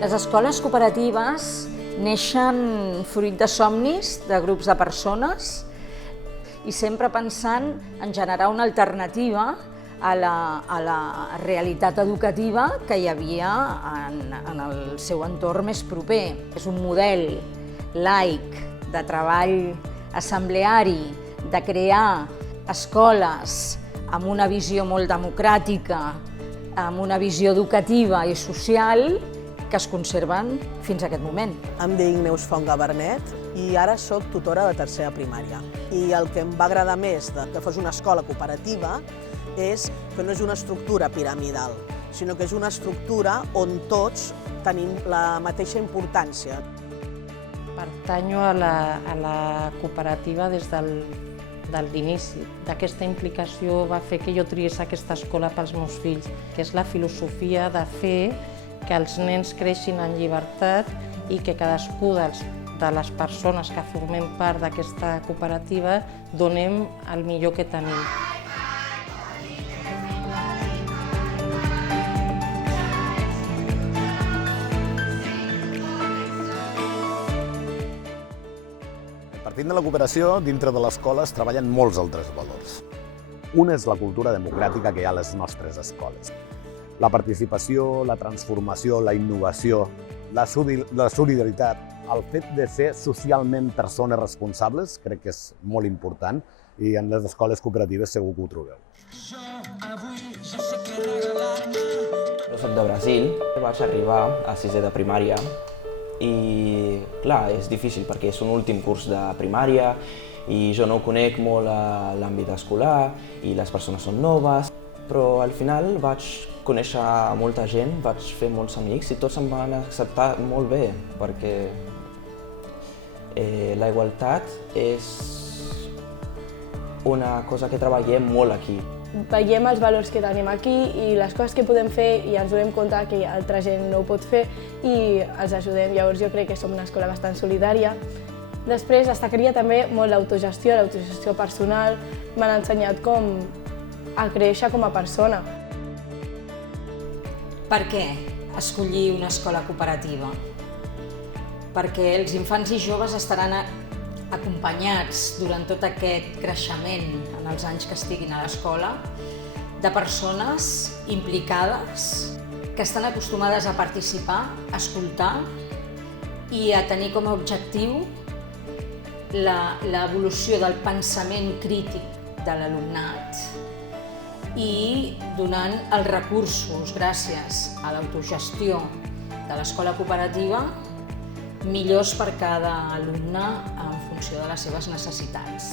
Les escoles cooperatives neixen fruit de somnis de grups de persones i sempre pensant en generar una alternativa a la realitat educativa que hi havia en el seu entorn més proper. És un model laic de treball assembleari, de crear escoles amb una visió molt democràtica, amb una visió educativa i social que es conserven fins a aquest moment. Em dic Neus Font-Gabernet i ara soc tutora de tercera primària. I el que em va agradar més que fos una escola cooperativa és que no és una estructura piramidal, sinó que és una estructura on tots tenim la mateixa importància. Pertanyo a la cooperativa des de l'inici. D'aquesta implicació va fer que jo triés aquesta escola pels meus fills, que és la filosofia de fer que els nens creixin en llibertat i que cadascú de les persones que formem part d'aquesta cooperativa donem el millor que tenim. Partint de la cooperació, dintre de l'escola es treballen molts altres valors. Un és la cultura democràtica que hi ha a les nostres escoles. La participació, la transformació, la innovació, la solidaritat, el fet de ser socialment persones responsables, crec que és molt important i en les escoles cooperatives segur que ho trobeu. Jo soc de Brasil, vaig arribar a sisè de primària i, clar, és difícil perquè és un últim curs de primària i jo no conec molt l'àmbit escolar i les persones són noves, però al final vaig conèixer molta gent, vaig fer molts amics i tots em van acceptar molt bé perquè la igualtat és una cosa que treballem molt aquí. Veiem els valors que tenim aquí i les coses que podem fer i ens donem compte que altra gent no ho pot fer i els ajudem. Llavors jo crec que som una escola bastant solidària. Després destacaria també molt l'autogestió personal. M'han ensenyat com a créixer com a persona. Per què escollir una escola cooperativa? Perquè els infants i joves estaran acompanyats durant tot aquest creixement en els anys que estiguin a l'escola de persones implicades que estan acostumades a participar, a escoltar i a tenir com a objectiu l'evolució del pensament crític de l'alumnat i donant els recursos, gràcies a l'autogestió de l'escola cooperativa, millors per cada alumne en funció de les seves necessitats.